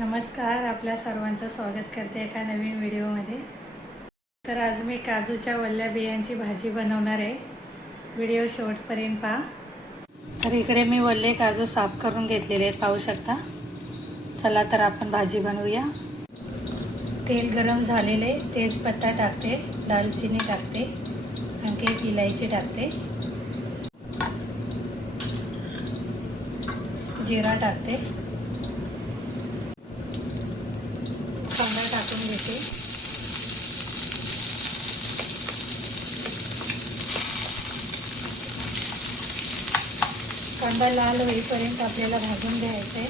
नमस्कार, आपल्या सर्वांचं स्वागत करते एका नवीन व्हिडिओमध्ये। तर आज मी काजूच्या वल्ल्या बियांची भाजी बनवणार आहे। व्हिडिओ शेवटपर्यंत पहा। तर इकडे मी वल्ले काजू साफ करून घेतलेले आहेत, पाहू शकता। चला तर आपण भाजी बनवूया। तेल गरम झालेले, तेजपत्ता टाकते, दालचिनी टाकते, आणखी एक इलायची टाकते, जिरा टाकते, कांदा टाकून घेते। कांदा लाल होईपर्यंत आपल्याला भाजून घ्यायचा आहे।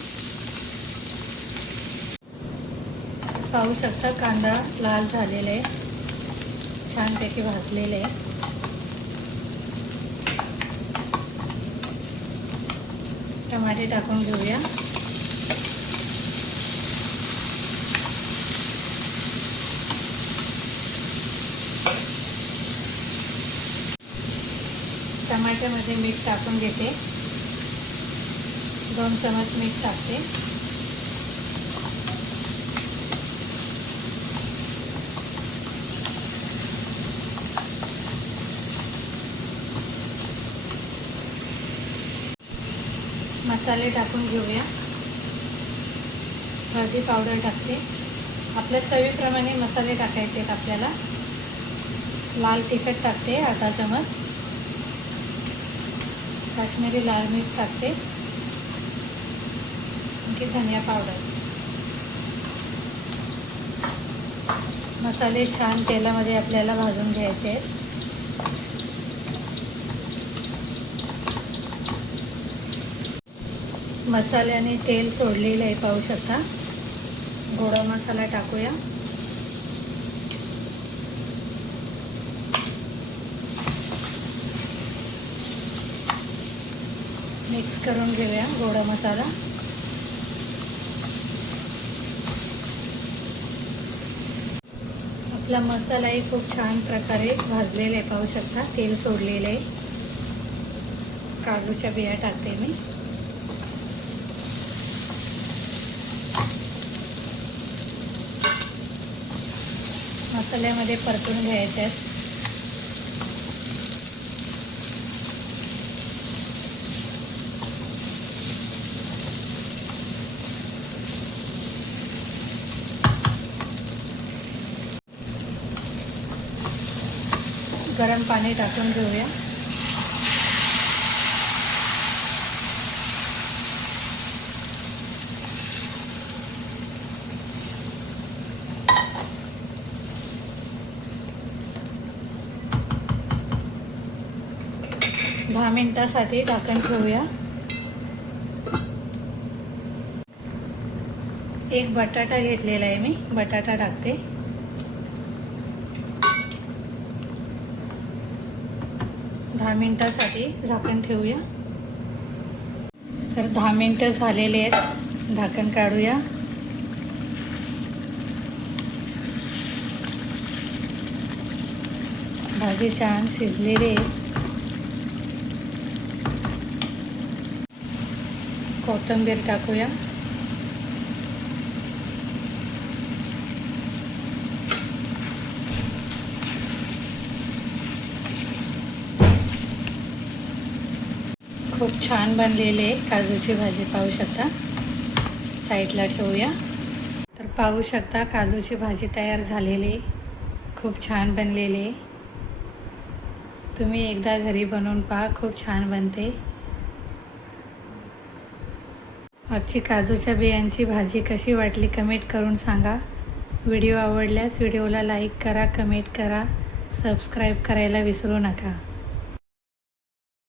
पाहू शकता कांदा लाल झालेला आहे, छानपैकी भाजलेला आहे। टमाटे टाकून घेऊया। टमाट्यामध्ये मीठ टाकून घेते, 2 चमच मीठ टाकते। मसाले टाकून घेऊया। हळदी पावडर टाकते, आपल्या चवीप्रमाणे मसाले टाकायचे आहेत आपल्याला। लाल तिखट टाकते अर्धा चमच, काश्मीरी लाल मिर्च टाकते, आणखी धनिया पावडर। मसाले छान तेलामध्ये आपल्याला भाजून घ्यायचे आहेत। मसाल्याने तेल सोडलेलं आहे, पाहू शकता। गोडा मसाला टाकूया। मिक्स करून घेऊया गोडा मसाला। आपला मसालाही खूप छान प्रकारे भाजलेला आहे, पाहू शकता। तेल सोडलेलं आहे। काजूच्या बिया टाकते मी। मसाल्यामध्ये परतून घ्यायचे आहेत। गरम पाणी टाकून घेऊया। दहा मिनिटांसाठी झाकण ठेवूया। एक बटाटा घेतलेला आहे मी, बटाटा टाकते। दहा मिनिटांसाठी झाकण ठेवूया। तर 10 मिनिटं झालेले आहेत, झाकण काढूया। भाजी छान शिजलेली आहे। कोथिंबीर टाकूया। खूप छान बनलेली आहे काजूची भाजी, पाहू शकता। साईडला ठेवूया। तर पाहू शकता काजूची भाजी तयार झालेली, खूप छान बनलेली आहे। तुम्ही एकदा घरी बनवून पहा, खूप छान बनते। आजची काजूच्या बियांची भाजी कशी वाटली कमेंट करून सांगा। व्हिडिओ आवडल्यास व्हिडिओला लाईक करा, कमेंट करा, सबस्क्राईब करायला विसरू नका।